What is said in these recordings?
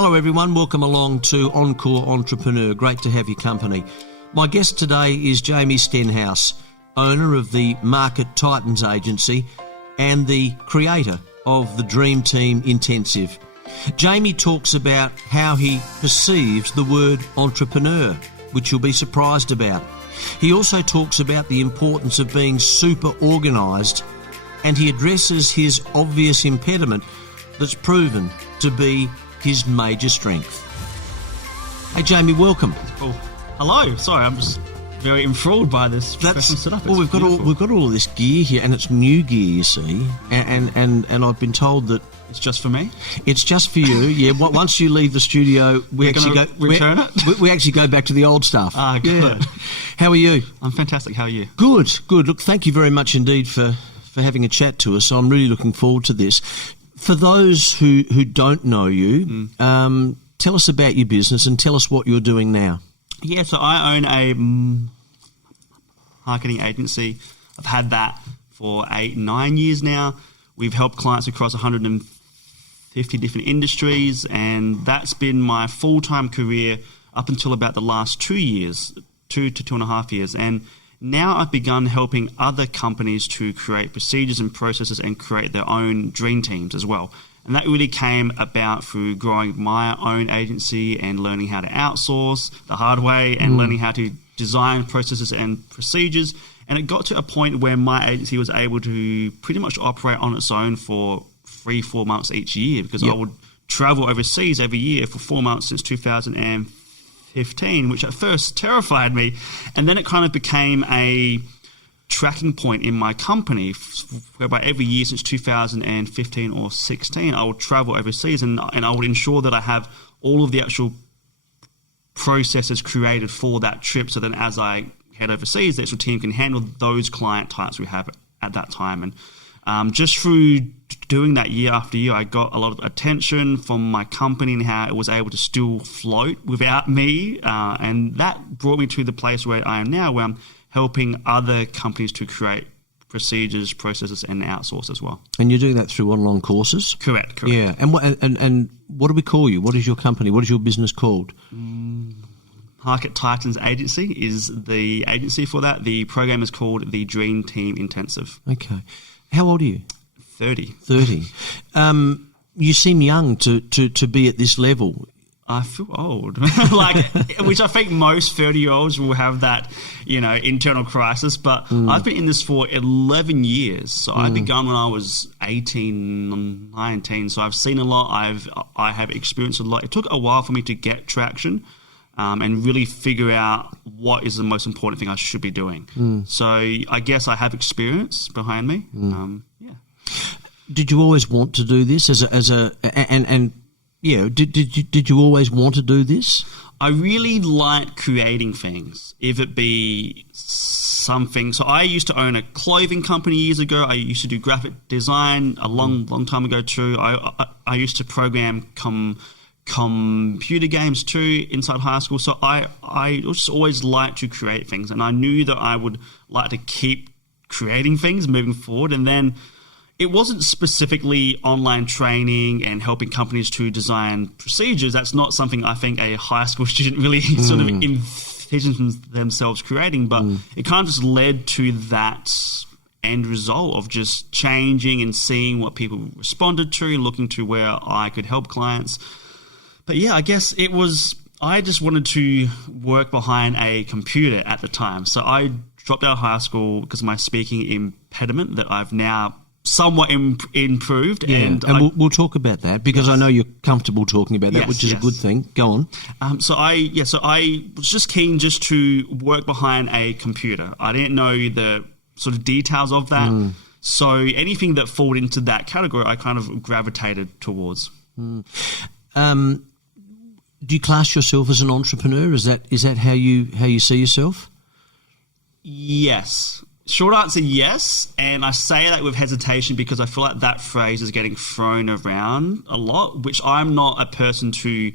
Hello everyone, welcome along to Encore Entrepreneur. Great to have your company. My guest today is Jamie Stenhouse, owner of the Market Titans agency and the creator of the Dream Team Intensive. Jamie talks about how he perceives the word entrepreneur, which you'll be surprised about. He also talks about the importance of being super organised, and he addresses his obvious impediment that's proven to be his major strength. Hey Jamie, welcome. Oh, hello. Sorry, I'm just very enthralled by this professional setup. Well, we've got all of this gear here, and it's new gear, you see. And I've been told that it's just for me. It's just for you. Yeah. Once you leave the studio, we actually go back to the old stuff. Ah, good. Yeah. How are you? I'm fantastic. How are you? Good. Look, thank you very much indeed for having a chat to us. I'm really looking forward to this. For those who don't know you, tell us about your business and tell us what you're doing now. Yeah, so I own a marketing agency. I've had that for 8-9 years now. We've helped clients across 150 different industries, and that's been my full-time career up until about the last 2 years, 2 to 2.5 years. And now I've begun helping other companies to create procedures and processes and create their own dream teams as well. And that really came about through growing my own agency and learning how to outsource the hard way and learning how to design processes and procedures. And it got to a point where my agency was able to pretty much operate on its own for 3-4 months each year, because I would travel overseas every year for 4 months since 2015, which at first terrified me. And then it kind of became a tracking point in my company, whereby every year since 2015 or 16, I would travel overseas and I would ensure that I have all of the actual processes created for that trip, so then as I head overseas, the actual team can handle those client types we have at that time. And just through doing that year after year, I got a lot of attention from my company and how it was able to still float without me. And that brought me to the place where I am now, where I'm helping other companies to create procedures, processes, and outsource as well. And you're doing that through online courses? Correct. Yeah. And what do we call you? What is your company? What is your business called? Market Titans Agency is the agency for that. The program is called the Dream Team Intensive. Okay. How old are you? 30. You seem young to be at this level. I feel old, which I think most 30-year-olds will have that, internal crisis. But I've been in this for 11 years. So I began when I was 18, 19. So I've seen a lot. I have experienced a lot. It took a while for me to get traction and really figure out what is the most important thing I should be doing. So I guess I have experience behind me. Did you always want to do this did you always want to do this? I really like creating things, if it be something. So I used to own a clothing company years ago. I used to do graphic design a long time ago too. I used to program computer games too inside high school. So I just always liked to create things, and I knew that I would like to keep creating things moving forward. And then it wasn't specifically online training and helping companies to design procedures. That's not something I think a high school student really sort of envisions themselves creating, but it kind of just led to that end result of just changing and seeing what people responded to, looking to where I could help clients. But yeah, I guess I just wanted to work behind a computer at the time. So I dropped out of high school because of my speaking impediment that I've now somewhat improved. Yeah, and we'll talk about that, because I know you're comfortable talking about that, which is a good thing. Go on. So I was just keen just to work behind a computer. I didn't know the sort of details of that. So anything that falls into that category, I kind of gravitated towards. Do you class yourself as an entrepreneur? Is that how you see yourself? Yes. Short answer, yes. And I say that with hesitation because I feel like that phrase is getting thrown around a lot, which I'm not a person to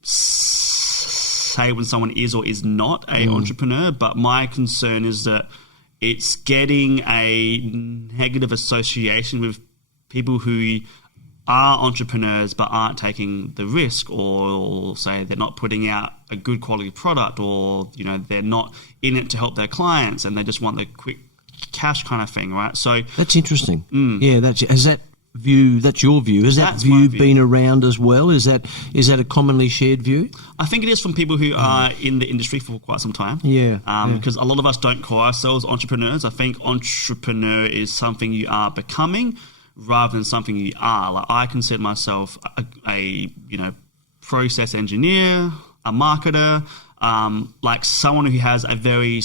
say when someone is or is not an entrepreneur. But my concern is that it's getting a negative association with people who are entrepreneurs but aren't taking the risk, or say they're not putting out a good quality product, or they're not in it to help their clients and they just want the quick cash kind of thing, right? So that's interesting. Yeah, that's your view. Has that view been around as well? Is that a commonly shared view? I think it is from people who are in the industry for quite some time. Yeah. Because a lot of us don't call ourselves entrepreneurs. I think entrepreneur is something you are becoming rather than something you are. Like, I consider myself a process engineer, a marketer, like someone who has a very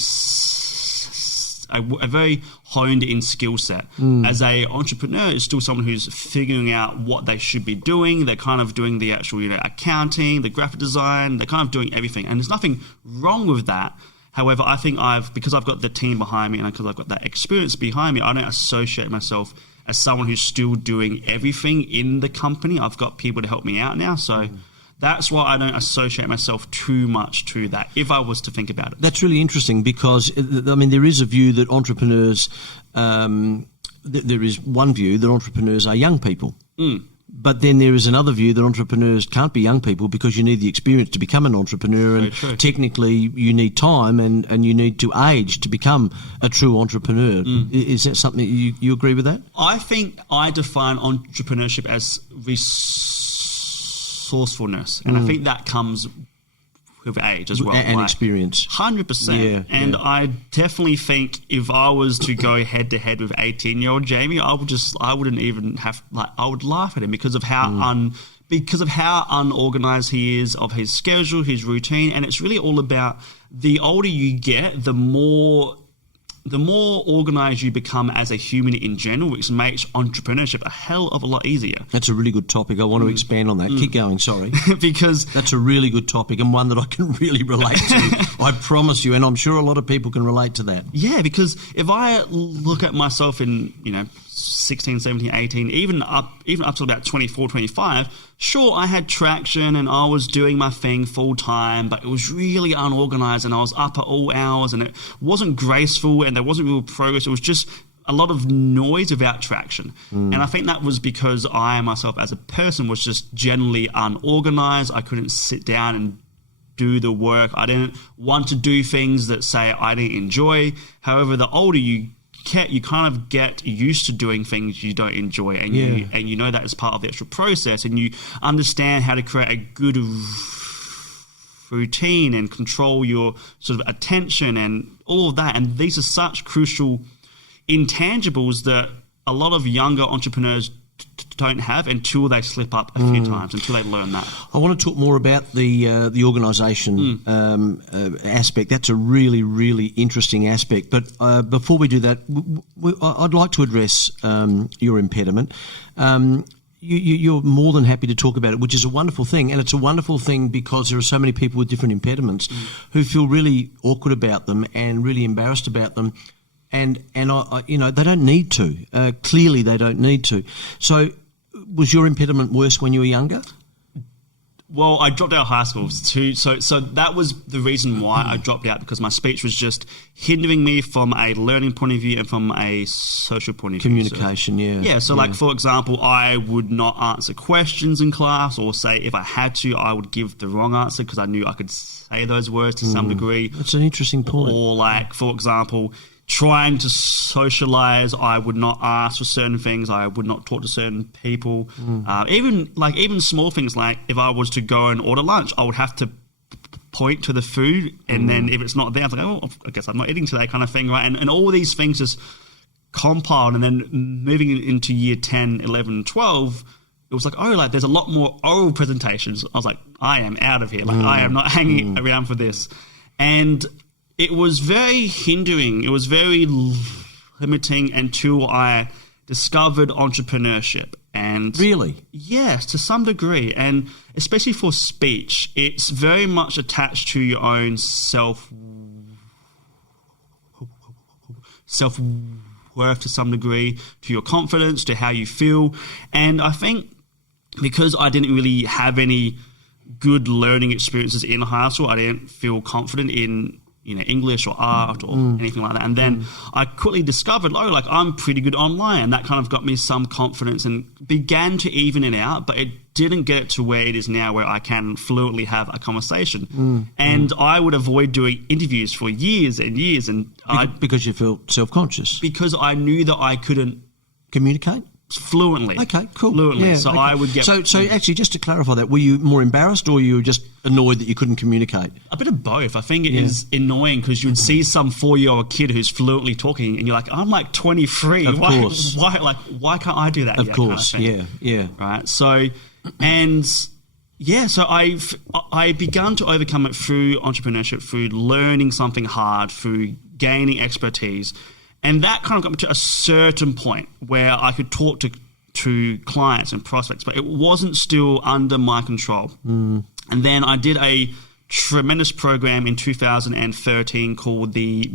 honed in skill set. As a entrepreneur is still someone who's figuring out what they should be doing. They're kind of doing the actual accounting, the graphic design. They're kind of doing everything, and there's nothing wrong with that. However, I think because I've got the team behind me and because I've got that experience behind me, I don't associate myself as someone who's still doing everything in the company. I've got people to help me out now, so that's why I don't associate myself too much to that, if I was to think about it. That's really interesting because, there is a view that entrepreneurs, there is one view that entrepreneurs are young people. But then there is another view that entrepreneurs can't be young people because you need the experience to become an entrepreneur, and technically you need time and you need to age to become a true entrepreneur. Is that something you agree with that? I think I define entrepreneurship as resourcefulness, and I think that comes with age as well, and experience. 100%. And I definitely think if I was to go head to head with 18-year-old Jamie, I would laugh at him because of how unorganized he is, of his schedule, his routine. And it's really all about, the older you get, the more organized you become as a human in general, which makes entrepreneurship a hell of a lot easier. That's a really good topic. I want to expand on that. Keep going, sorry. Because that's a really good topic and one that I can really relate to. I promise you, and I'm sure a lot of people can relate to that. Yeah, because if I look at myself in, 16, 17, 18, even up to about 24, 25, sure, I had traction and I was doing my thing full time, but it was really unorganized and I was up at all hours and it wasn't graceful and there wasn't real progress. It was just a lot of noise without traction. And I think that was because I myself as a person was just generally unorganized. I couldn't sit down and do the work. I didn't want to do things that, say, I didn't enjoy. However, the older you kind of get used to doing things you don't enjoy, and you know that as part of the actual process, and you understand how to create a good routine and control your sort of attention and all of that. And these are such crucial intangibles that a lot of younger entrepreneurs don't have until they slip up a few times, until they learn that. I want to talk more about the organisation aspect. That's a really, really interesting aspect. But before we do that, I'd like to address your impediment. You're more than happy to talk about it, which is a wonderful thing. And it's a wonderful thing because there are so many people with different impediments who feel really awkward about them and really embarrassed about them. And I they don't need to. Clearly, they don't need to. So, was your impediment worse when you were younger? Well, I dropped out of high school too. So that was the reason why I dropped out, because my speech was just hindering me from a learning point of view and from a social point of view. Communication, So like, for example, I would not answer questions in class, or say if I had to, I would give the wrong answer because I knew I could say those words to some degree. That's an interesting point. Or like, for example, trying to socialize, I would not ask for certain things. I would not talk to certain people. Even small things, like if I was to go and order lunch, I would have to point to the food, and then if it's not there, I was like, oh, I guess I'm not eating today, kind of thing, right? And all these things just compiled, and then moving into year 10, 11, 12, it was like, there's a lot more oral presentations. I was like, I am out of here. I am not hanging around for this. And it was very hindering. It was very limiting until I discovered entrepreneurship. And really? Yes, to some degree. And especially for speech, it's very much attached to your own self-worth to some degree, to your confidence, to how you feel. And I think because I didn't really have any good learning experiences in high school, I didn't feel confident in English or art or anything like that. And then I quickly discovered, I'm pretty good online. And that kind of got me some confidence and began to even it out, but it didn't get it to where it is now, where I can fluently have a conversation. And I would avoid doing interviews for years and years. And because you felt self-conscious? Because I knew that I couldn't communicate fluently. Okay, cool. Fluently. Yeah, so okay. I would get... So actually, just to clarify that, were you more embarrassed or you were just annoyed that you couldn't communicate? A bit of both. I think it is annoying because you would see some 4-year-old kid who's fluently talking and you're like, I'm like 23. Of course. Why can't I do that? Of course, kind of yeah. Right. So, so I began to overcome it through entrepreneurship, through learning something hard, through gaining expertise. And that kind of got me to a certain point where I could talk to clients and prospects, but it wasn't still under my control. And then I did a tremendous program in 2013 called the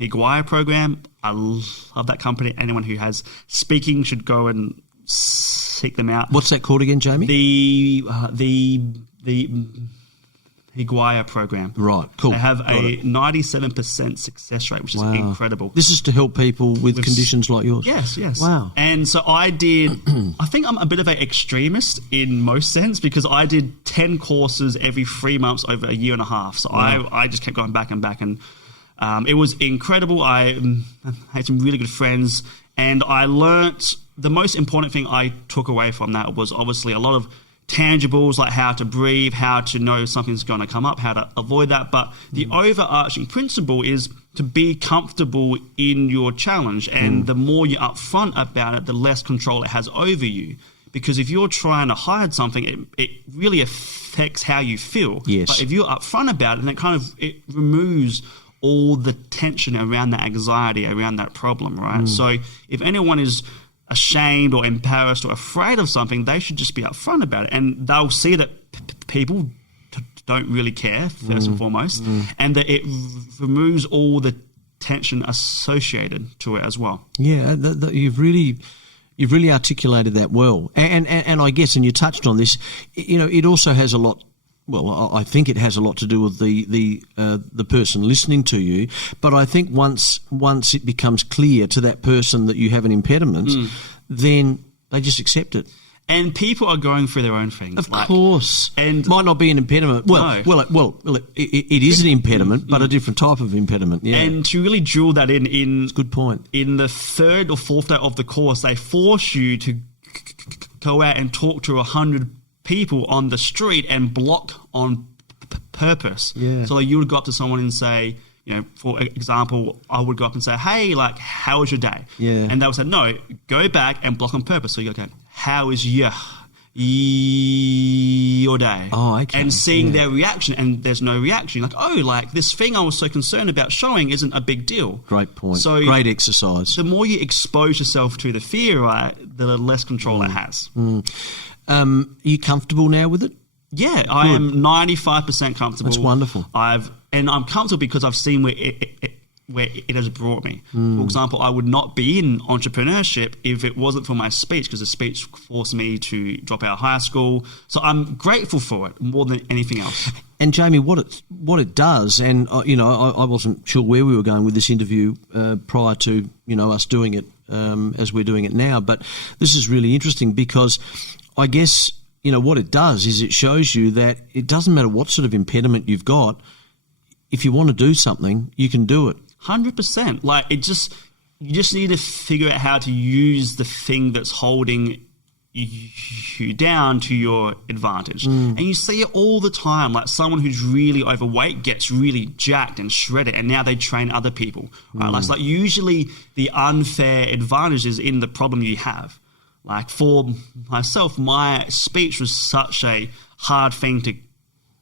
Encore program. I love that company. Anyone who has speaking should go and seek them out. What's that called again, Jamie? The Encore program. Right, cool. They have a 97% success rate, which is incredible. This is to help people with conditions like yours? Yes. Wow. And so I did, I think I'm a bit of an extremist in most sense because I did 10 courses every 3 months over a year and a half. So I just kept going back and back. And it was incredible. I had some really good friends and I learnt the most important thing I took away from that was obviously a lot of tangibles like how to breathe, how to know something's going to come up, how to avoid that. But the overarching principle is to be comfortable in your challenge. And the more you're upfront about it, the less control it has over you. Because if you're trying to hide something, it really affects how you feel. Yes. But if you're upfront about it, then it removes all the tension around that anxiety, around that problem, right? So if anyone is ashamed or embarrassed or afraid of something, they should just be upfront about it. And they'll see that people don't really care, first and foremost, and that it removes all the tension associated to it as well. Yeah, you've really articulated that well. And I guess, and you touched on this, it also has a lot. Well, I think it has a lot to do with the person listening to you. But I think once it becomes clear to that person that you have an impediment, then they just accept it. And people are going through their own things. Of course. And might not be an impediment. It is an impediment, but a different type of impediment. Yeah. And to really drill that in That's a good point. In the 3rd or 4th day of the course, they force you to go out and talk to 100 people on the street and block on purpose. Yeah. So you would go up to someone and say, for example, I would go up and say, hey, how was your day? Yeah. And they would say, no, go back and block on purpose. So you go, how is your day? Oh, okay. And seeing their reaction, and there's no reaction. You're like, this thing I was so concerned about showing isn't a big deal. Great point. So great exercise. The more you expose yourself to the fear, right, the less control it has. Are you comfortable now with it? Yeah, I am 95% comfortable. That's wonderful. And I'm comfortable because I've seen where it has brought me. For example, I would not be in entrepreneurship if it wasn't for my speech, because the speech forced me to drop out of high school. So I'm grateful for it more than anything else. And Jamie, what it does, and I wasn't sure where we were going with this interview prior to us doing it as we're doing it now, but this is really interesting because I guess what it does is it shows you that it doesn't matter what sort of impediment you've got. If you want to do something, you can do it. 100%. You just need to figure out how to use the thing that's holding you down to your advantage. And you see it all the time. Like someone who's really overweight gets really jacked and shredded, and now they train other people. Right? Like usually the unfair advantage is in the problem you have. Like for myself, my speech was such a hard thing to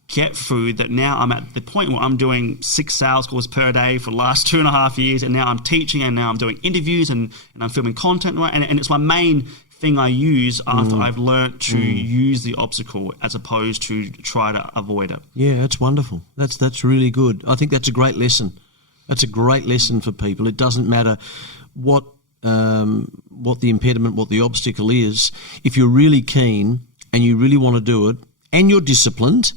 get through that now I'm at the point where I'm doing 6 sales calls per day for the last 2.5 years, and now I'm teaching, and now I'm doing interviews, and I'm filming content, right? And it's my main thing I use after I've learnt to use the obstacle as opposed to try to avoid it. Yeah, that's wonderful. That's really good. I think that's a great lesson. That's a great lesson for people. It doesn't matter what the impediment, what the obstacle is. If you're really keen and you really want to do it, and you're disciplined,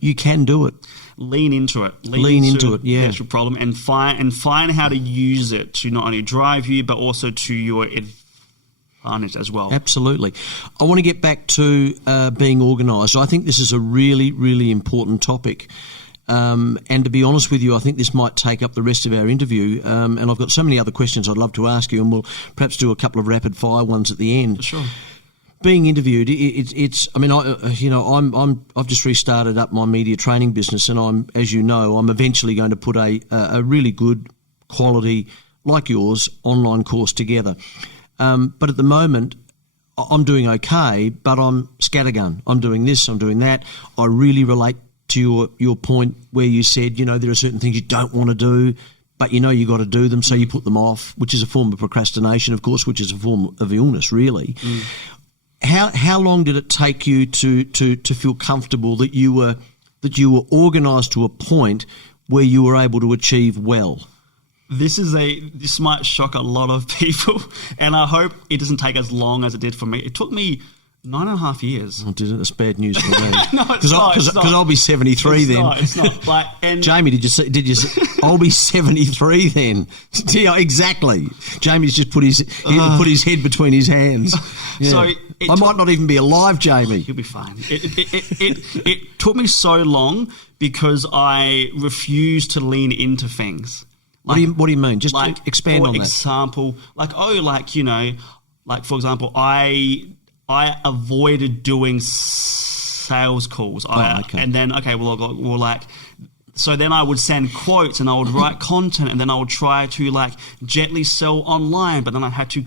you can do it. lean into it. Lean into it, yeah. The actual problem and find how to use it to not only drive you, but also to your advantage as well. Absolutely. I want to get back to being organised. I think this is a really, really important topic. And to be honest with you, I think this might take up the rest of our interview. And I've got so many other questions I'd love to ask you, and we'll perhaps do a couple of rapid fire ones at the end. Sure. Being interviewed, it's. I mean, I've just restarted up my media training business, and I'm eventually going to put a really good quality, like yours, online course together. But at the moment, I'm doing okay, but I'm scattergun. I'm doing this, I'm doing that. I really relate to your point where you said, there are certain things you don't want to do, but you got to do them, so you put them off, which is a form of procrastination, of course, which is a form of illness, really. How long did it take you to feel comfortable that you were organised to a point where you were able to achieve well? This might shock a lot of people, and I hope it doesn't take as long as it did for me. It took me 9.5 years. Oh, did it? That's bad news for me. No, it's not. Because I'll be 73 then. It's not. Like, Jamie, did you say? I'll be 73 then. Yeah, exactly. Jamie's just put his head between his hands. Yeah. So I might not even be alive, Jamie. You'll be fine. It took me so long because I refused to lean into things. What do you mean? Just expand on that. For example, for example, I avoided doing sales calls. Okay. And then, so then I would send quotes and I would write content, and then I would try to gently sell online, but then I had to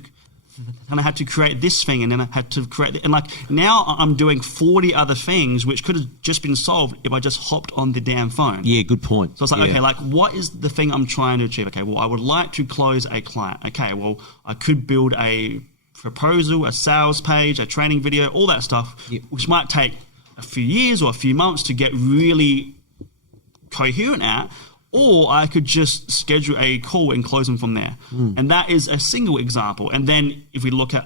create this thing, and then I had to create and now I'm doing 40 other things which could have just been solved if I just hopped on the damn phone. Yeah, good point. So it's what is the thing I'm trying to achieve? Okay, well, I would like to close a client. Okay, well, I could build a proposal, a sales page, a training video, all that stuff, which might take a few years or a few months to get really coherent at, or I could just schedule a call and close them from there. And that is a single example. And then if we look at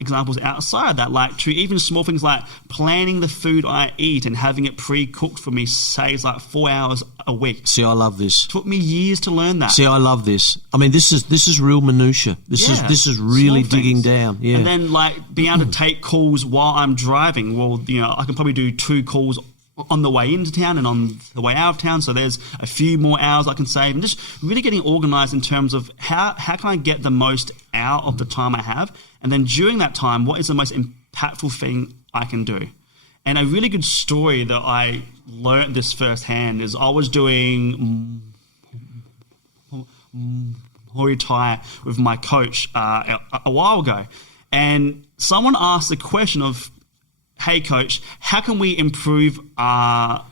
examples outside that, to even small things like planning the food I eat and having it pre-cooked for me saves 4 hours a week. See, I love this. Took me years to learn that. See, I love this. I mean, this is real minutia. This is really digging down. Yeah. And then being able to take calls while I'm driving. Well, I can probably do 2 calls on the way into town and on the way out of town, so there's a few more hours I can save, and just really getting organised in terms of how can I get the most out of the time I have, and then during that time, what is the most impactful thing I can do. And a really good story that I learnt this firsthand is I was doing Muay Thai with my coach a while ago, and someone asked the question of, hey coach, how can we improve our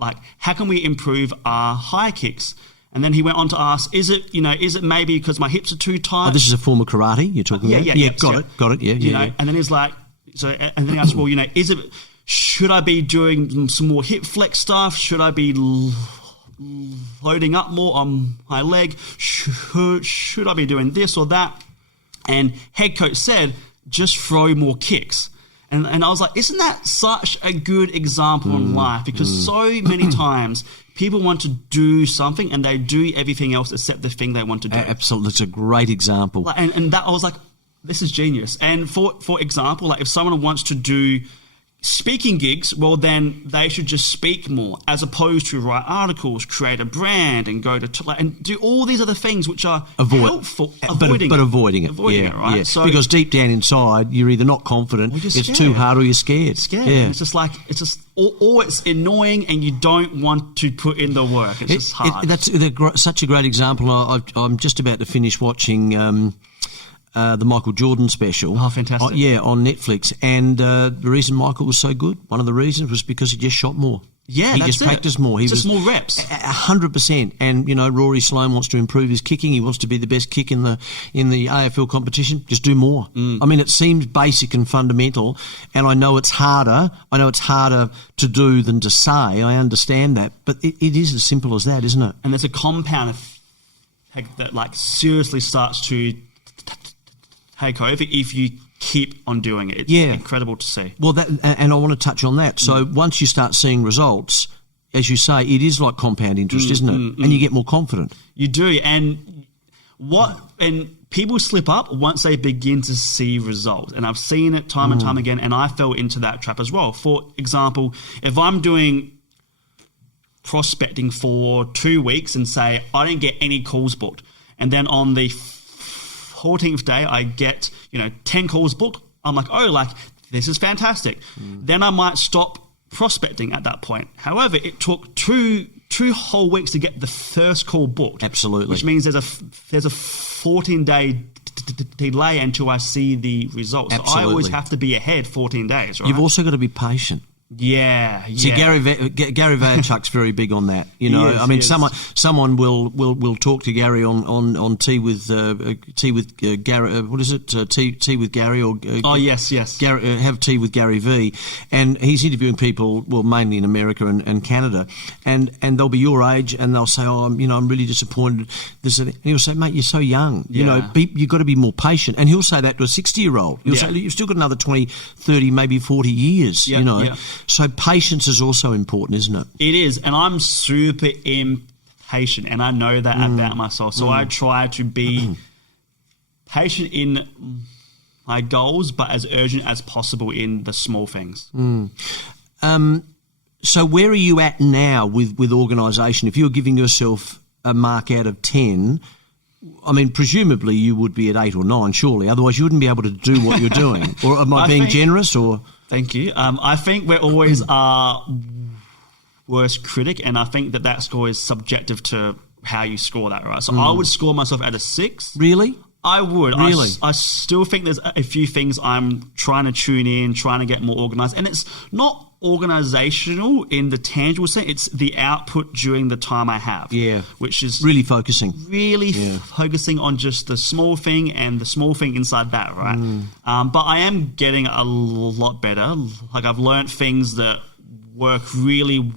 high kicks? And then he went on to ask, is it maybe because my hips are too tight? Oh, this is a form of karate you're talking about? Yeah, got it. Yeah. And then he's like, and then he asked, well, should I be doing some more hip flex stuff? Should I be loading up more on my leg? Should I be doing this or that? And head coach said, just throw more kicks. And I was like, isn't that such a good example in life? Because so many times people want to do something and they do everything else except the thing they want to do. Absolutely. That's a great example. And that I was like, this is genius. And for example, if someone wants to do speaking gigs, well, then they should just speak more as opposed to write articles, create a brand, and go to and do all these other things which are helpful. Avoiding it, right? Yeah. So, because deep down inside, you're either not confident, it's too hard, or you're scared. Yeah. It's just or it's annoying, and you don't want to put in the work. It's just hard. That's such a great example. I'm just about to finish watching the Michael Jordan special. Oh, fantastic. On Netflix. And the reason Michael was so good, one of the reasons, was because he just shot more. Yeah, he just practiced more. He was more reps. 100%. And, Rory Sloane wants to improve his kicking. He wants to be the best kick in the AFL competition. Just do more. I mean, it seems basic and fundamental, and I know it's harder. I know it's harder to do than to say. I understand that. But it is as simple as that, isn't it? And there's a compound effect that, seriously starts to take over if you keep on doing it. It's incredible to see. Well, and I want to touch on that. So once you start seeing results, as you say, it is like compound interest, isn't it? And you get more confident. You do, and people slip up once they begin to see results. And I've seen it time and time again, and I fell into that trap as well. For example, if I'm doing prospecting for 2 weeks and say I didn't get any calls booked, and then on the 14th day I get 10 calls booked, I'm like, oh, like this is fantastic. Then I might stop prospecting at that point. However, it took two whole weeks to get the first call booked. Absolutely. Which means there's a 14-day delay until I see the results. Absolutely. So I always have to be ahead 14 days, right? You've also got to be patient. Yeah. See, Gary Vaynerchuk's very big on that. He is. Someone will talk to Gary on Tea with Gary. What is it? Tea with Gary or yes. Gary, have tea with Gary V, and he's interviewing people, well, mainly in America and Canada, and they'll be your age, and they'll say, oh, I'm really disappointed. And he'll say, mate, you're so young. You've got to be more patient. And he'll say that to a 60-year-old. He'll say, you've still got another 20, 30, maybe 40 years. So patience is also important, isn't it? It is, and I'm super impatient, and I know that about myself. So I try to be patient in my goals, but as urgent as possible in the small things. So where are you at now with organisation? If you're giving yourself a mark out of 10, I mean, presumably you would be at 8 or 9, surely. Otherwise, you wouldn't be able to do what you're doing. Or am I being generous? Or thank you. I think we're always our worst critic, and I think that score is subjective to how you score that, right? So I would score myself at a 6. Really? I would. Really? I still think there's a few things I'm trying to tune in, trying to get more organised. And it's not organisational in the tangible sense. It's the output during the time I have. Yeah. Which is really focusing. Focusing on just the small thing and the small thing inside that, right? But I am getting a lot better. Like, I've learnt things that work really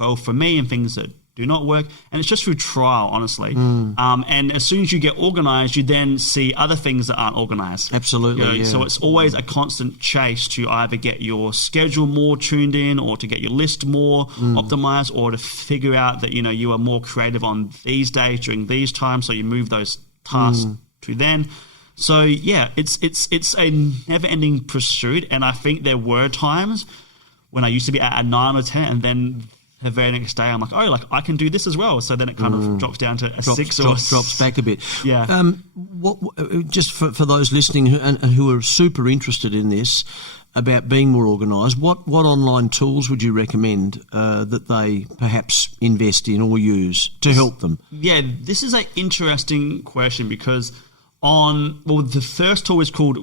well for me and things that do not work, and it's just through trial, honestly. And as soon as you get organised, you then see other things that aren't organised. Absolutely. So it's always a constant chase to either get your schedule more tuned in, or to get your list more optimised, or to figure out that you are more creative on these days during these times, so you move those tasks to then. So it's a never-ending pursuit, and I think there were times when I used to be at a 9 or 10, and then the very next day, I'm like, oh, like I can do this as well. So then it kind of drops down to a 6 drops back a bit. Yeah. Just for those listening who are super interested in this about being more organised, what online tools would you recommend that they perhaps invest in or use to help them? Yeah, this is an interesting question because the first tool is called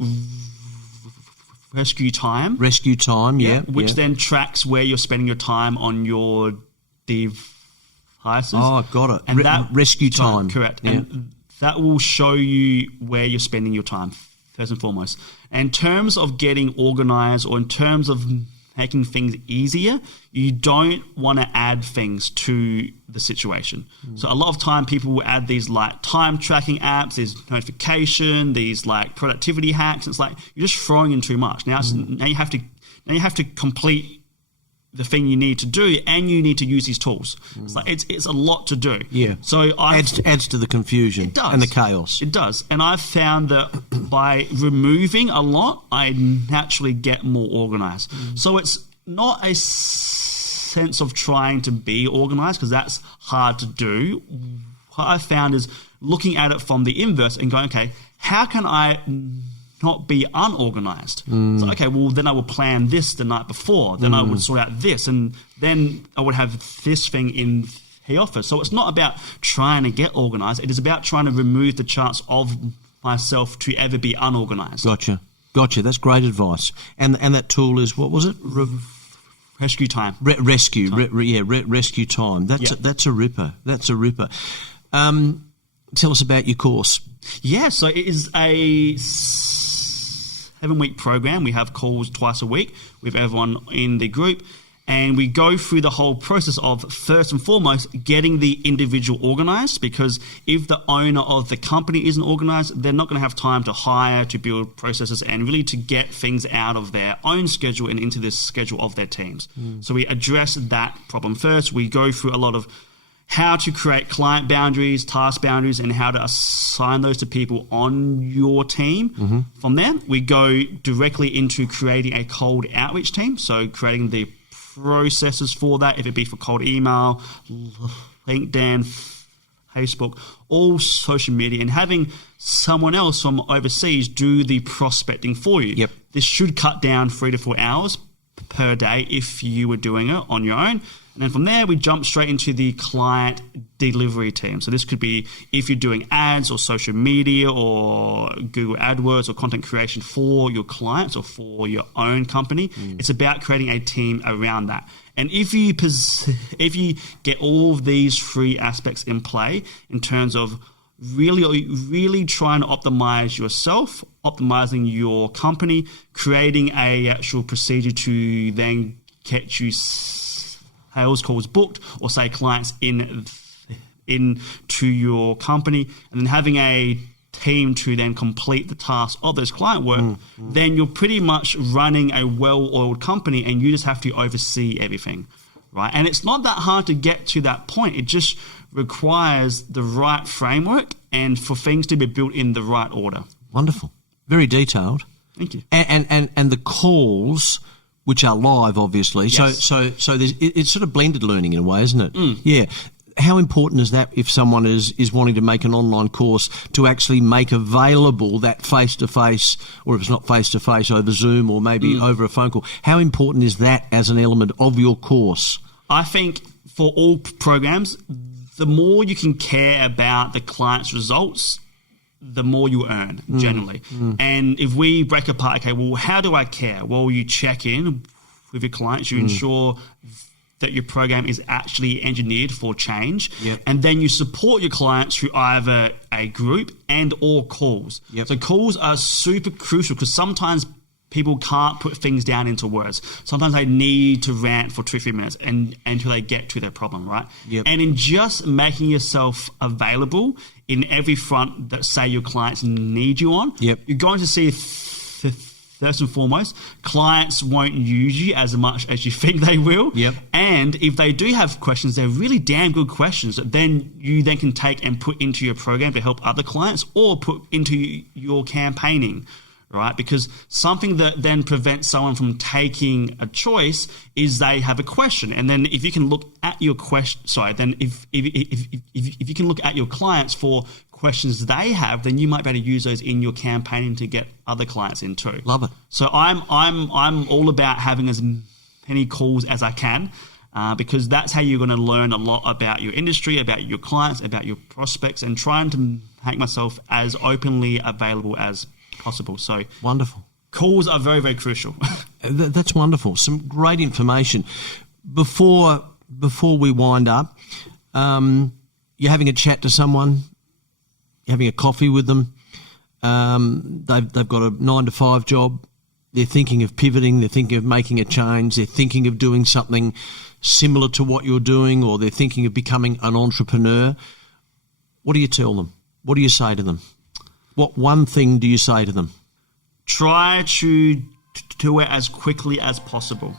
Rescue Time. Rescue Time, which then tracks where you're spending your time on your devices. Oh, got it. And that Rescue Time. Correct. Yeah. And that will show you where you're spending your time, first and foremost. In terms of getting organised, or in terms of making things easier, you don't want to add things to the situation. So a lot of time people will add these like time tracking apps, these notification, these like productivity hacks. It's like you're just throwing in too much. Now you have to complete the thing you need to do, and you need to use these tools. It's like it's a lot to do. Yeah. So adds to the confusion. It does. And the chaos. It does. And I've found that by removing a lot, I naturally get more organised. So it's not a sense of trying to be organised, because that's hard to do. What I've found is looking at it from the inverse and going, okay, how can I not be unorganised? So, okay, well, then I will plan this the night before. Then I would sort out this, and then I would have this thing in the office. So it's not about trying to get organised. It is about trying to remove the chance of myself to ever be unorganised. Gotcha. That's great advice. And that tool is, what was it? Rescue Time. Rescue Time. That's a ripper. Tell us about your course. Yeah, so it is a 7-week program. We have calls twice a week with everyone in the group, And we go through the whole process of, first and foremost, getting the individual organized, because if the owner of the company isn't organized, they're not going to have time to hire, to build processes, and really to get things out of their own schedule and into the schedule of their teams. So we address that problem first. We go through a lot of how to create client boundaries, task boundaries, and how to assign those to people on your team. From there, we go directly into creating a cold outreach team. So creating the processes for that, if it be for cold email, LinkedIn, Facebook, all social media, and having someone else from overseas do the prospecting for you. Yep. This should cut down 3 to 4 hours per day if you were doing it on your own. And then from there, we jump straight into the client delivery team. So this could be if you're doing ads or social media or Google AdWords or content creation for your clients or for your own company. It's about creating a team around that. And if you get all of these 3 aspects in play in terms of really trying to optimize yourself, optimizing your company, creating a actual procedure to then get you sales calls booked or say clients into your company, and then having a team to then complete the task of those client work, then you're pretty much running a well-oiled company and you just have to oversee everything, right? And it's not that hard to get to that point. It just requires the right framework and for things to be built in the right order. Wonderful. Very detailed. Thank you. And the calls, which are live, obviously. Yes. So it's sort of blended learning in a way, isn't it? Yeah. How important is that if someone is wanting to make an online course to actually make available that face-to-face, or if it's not face-to-face, over Zoom or maybe over a phone call? How important is that as an element of your course? I think for all programs, the more you can care about the client's results, the more you earn, generally. And if we break apart, okay, well, how do I care? Well, you check in with your clients, you ensure that your program is actually engineered for change, and then you support your clients through either a group and or calls. So calls are super crucial because sometimes people can't put things down into words. Sometimes they need to rant for 2 or 3 minutes until they get to their problem, right? And in just making yourself available in every front that, say, your clients need you on, you're going to see, first and foremost, clients won't use you as much as you think they will. And if they do have questions, they're really damn good questions that then you then can take and put into your program to help other clients or put into your campaigning. Right, because something that then prevents someone from taking a choice is they have a question, and then if you can look at your question, if you can look at your clients for questions they have, then you might be able to use those in your campaigning to get other clients in too. Love it. So I'm all about having as many calls as I can. Because that's how you're going to learn a lot about your industry, about your clients, about your prospects, and trying to make myself as openly available as possible. So wonderful. Calls are very, very crucial. That's wonderful. Some great information. Before we wind up, you're having a chat to someone, you're having a coffee with them. They've got a 9-to-5 job. They're thinking of pivoting. They're thinking of making a change. They're thinking of doing something similar to what you're doing, or they're thinking of becoming an entrepreneur. What do you tell them? What do you say to them? What one thing do you say to them? Try to do it as quickly as possible.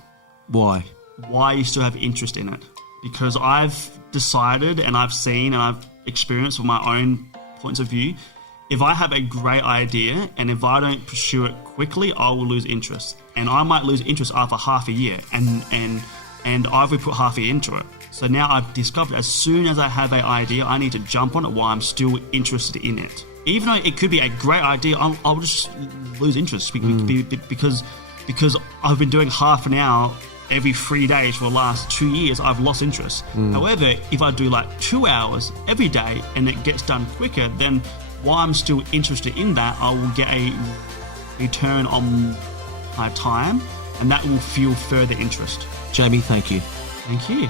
Why? Why you still have interest in it? Because I've decided and I've seen and I've experienced from my own points of view, if I have a great idea and if I don't pursue it quickly, I will lose interest. And I might lose interest after half a year and I've put half a year into it. So now I've discovered as soon as I have an idea, I need to jump on it while I'm still interested in it. Even though it could be a great idea, I'll just lose interest because I've been doing half an hour every 3 days for the last 2 years. I've lost interest. However, if I do like 2 hours every day and it gets done quicker, then while I'm still interested in that, I will get a return on my time, and that will fuel further interest. Jamie, thank you. Thank you.